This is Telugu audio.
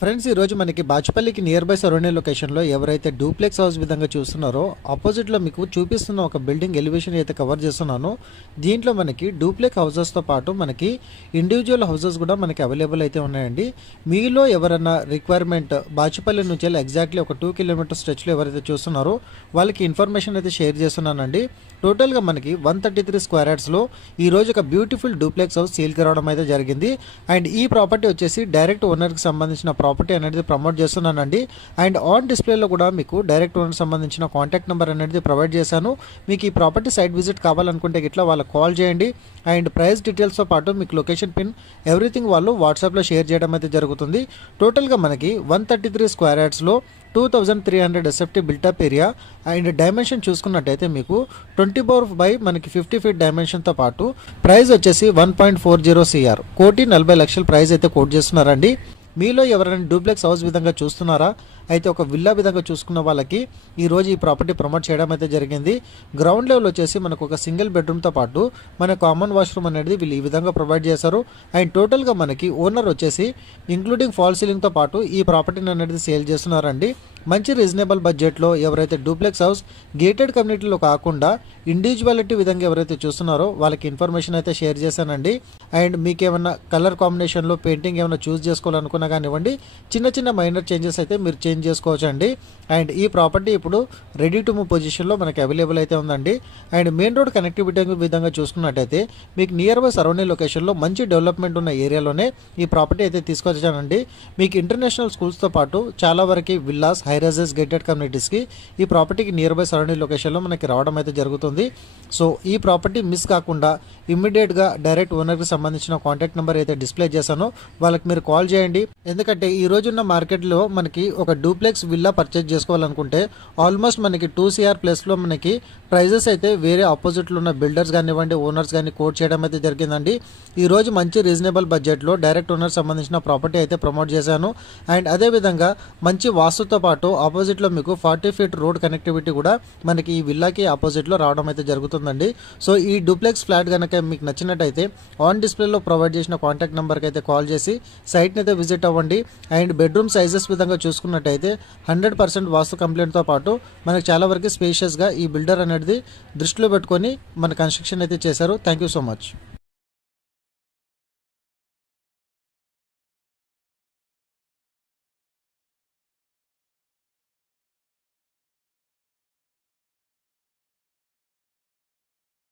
ఫ్రెండ్స్, ఈరోజు మనకి బాచుపల్లికి నియర్ బై సరౌండింగ్ లొకేషన్లో ఎవరైతే డూప్లెక్స్ హౌస్ విధంగా చూస్తున్నారో ఆపోజిట్లో మీకు చూపిస్తున్న ఒక బిల్డింగ్ ఎలివేషన్ అయితే కవర్ చేస్తున్నాను. దీంట్లో మనకి డూప్లెక్స్ హౌసెస్తో పాటు మనకి ఇండివిజువల్ హౌసెస్ కూడా మనకి అవైలబుల్ అయితే ఉన్నాయండి. మీలో ఎవరైనా రిక్వైర్మెంట్ బాచుపల్లి నుంచి వెళ్ళి ఎగ్జాక్ట్లీ ఒక 2 కిలోమీటర్ స్ట్రెచ్లో ఎవరైతే చూస్తున్నారో వాళ్ళకి ఇన్ఫర్మేషన్ అయితే షేర్ చేస్తున్నానండి. టోటల్గా మనకి 133 స్క్వేర్ యార్డ్స్లో ఈరోజు ఒక బ్యూటిఫుల్ డూప్లెక్స్ హౌస్ సేల్కి రావడం అయితే జరిగింది. అండ్ ఈ ప్రాపర్టీ వచ్చేసి డైరెక్ట్ ఓనర్కి సంబంధించిన ప్రాపర్టీ అనేది ప్రమోట్ చేస్తున్నానండి. అండ్ ఆన్ డిస్ప్లేలో కూడా మీకు డైరెక్ట్ ఓనర్ సంబంధించిన కాంటాక్ట్ నెంబర్ అనేది ప్రొవైడ్ చేశాను. మీకు ఈ ప్రాపర్టీ సైట్ విజిట్ కావాలనుకుంటే ఇట్లా వాళ్ళకి కాల్ చేయండి. అండ్ ప్రైస్ డీటెయిల్స్తో పాటు మీకు లొకేషన్ పిన్ ఎవ్రీథింగ్ వాళ్ళు వాట్సాప్లో షేర్ చేయడం అయితే జరుగుతుంది. టోటల్గా మనకి 133 స్క్వేర్ యార్డ్స్లో 2300 SFT built up area and dimension చూసుకున్నట్టయితే మీకు 24 బై మనకి 50 ఫీట్ డైమెన్షన్తో పాటు ప్రైస్ వచ్చేసి 1.40 CR 1,40,00,000 ప్రైస్ అయితే కోట్ చేస్తున్నారండి. మీలో ఎవరైనా డూప్లెక్స్ హౌస్ విధంగా చూస్తున్నారా? అయితే ఒక విల్లా విధంగా చూసుకున్న వాళ్ళకి ఈరోజు ఈ ప్రాపర్టీ ప్రమోట్ చేయడం అయితే జరిగింది. గ్రౌండ్ లెవెల్ వచ్చేసి మనకు ఒక సింగిల్ బెడ్రూమ్తో పాటు మన కామన్ వాష్రూమ్ అనేది వీళ్ళు ఈ విధంగా ప్రొవైడ్ చేశారు. అండ్ టోటల్గా మనకి ఓనర్ వచ్చేసి ఇంక్లూడింగ్ ఫాల్ సీలింగ్తో పాటు ఈ ప్రాపర్టీని అనేది సేల్ చేస్తున్నారండి. మంచి రీజనబుల్ బడ్జెట్లో ఎవరైతే డూప్లెక్స్ హౌస్ గేటెడ్ కమ్యూనిటీలో కాకుండా ఇండివిజువాలిటీ విధంగా ఎవరైతే చూస్తున్నారో వాళ్ళకి ఇన్ఫర్మేషన్ అయితే షేర్ చేశానండి. అండ్ మీకు ఏమన్నా కలర్ కాంబినేషన్లో పెయింటింగ్ ఏమైనా చూస్ చేసుకోవాలనుకున్నా కానివ్వండి, చిన్న చిన్న మైనర్ చేంజెస్ అయితే మీరు చేంజ్ చేసుకోవచ్చు అండి. అండ్ ఈ ప్రాపర్టీ ఇప్పుడు రెడీ టు మూవ్ పొజిషన్లో మనకి అవైలబుల్ అయితే ఉందండి. అండ్ మెయిన్ రోడ్ కనెక్టివిటీ విధంగా చూసుకున్నట్టయితే మీకు నియర్ బై సరౌండింగ్ లొకేషన్లో మంచి డెవలప్మెంట్ ఉన్న ఏరియాలోనే ఈ ప్రాపర్టీ అయితే తీసుకొచ్చానండి. మీకు ఇంటర్నేషనల్ స్కూల్స్తో పాటు చాలా వరకు విల్లాస్ హైరైజెస్ గేటెడ్ కమ్యూనిటీస్కి ఈ ప్రాపర్టీకి నియర్ బై సరౌండింగ్ లొకేషన్లో మనకి రావడం అయితే జరుగుతుంది. సో ఈ ప్రాపర్టీ మిస్ కాకుండా ఇమ్మీడియట్గా డైరెక్ట్ ఓనర్కి సంబంధించిన కాంటాక్ట్ నెంబర్ అయితే డిస్ప్లే చేశానో వాళ్ళకి మీరు కాల్ చేయండి. ఎందుకంటే ఈ రోజున్న మార్కెట్లో మనకి ఒక డూప్లెక్స్ విల్లా పర్చేజ్ చేసుకోవాలనుకుంటే ఆల్మోస్ట్ మనకి 2 CR ప్లస్లో మనకి ప్రైజెస్ అయితే వేరే ఆపోజిట్లో ఉన్న బిల్డర్స్ కానివ్వండి, ఓనర్స్ కానీ కోట్ చేయడం అయితే జరిగిందండి. ఈరోజు మంచి రీజనబుల్ బడ్జెట్లో డైరెక్ట్ ఓనర్ సంబంధించిన ప్రాపర్టీ అయితే ప్రమోట్ చేశాను. అండ్ అదేవిధంగా మంచి వాస్తుతో పాటు ఆపోజిట్లో మీకు 40 ఫీట్ రోడ్ కనెక్టివిటీ కూడా మనకి ఈ విల్లాకి ఆపోజిట్లో రావడం అయితే జరుగుతుందండి. సో ఈ డూప్లెక్స్ ఫ్లాట్ కనుక మీకు నచ్చినట్టయితే ఆన్ డిస్ప్లేలో ప్రొవైడ్ చేసిన కాంటాక్ట్ నెంబర్కి అయితే కాల్ చేసి సైట్ని అయితే విజిట్ అవ్వండి. అండ్ బెడ్రూమ్ సైజెస్ విధంగా చూసుకున్నట్టయితే 100% వాస్తు కంప్లైంట్తో పాటు మనకు చాలా వరకు స్పేషియస్గా ఈ బిల్డర్ అనేది దృష్టిలో పెట్టుకొని మన కన్స్ట్రక్షన్ అయితే చేశారు. Thank you so much.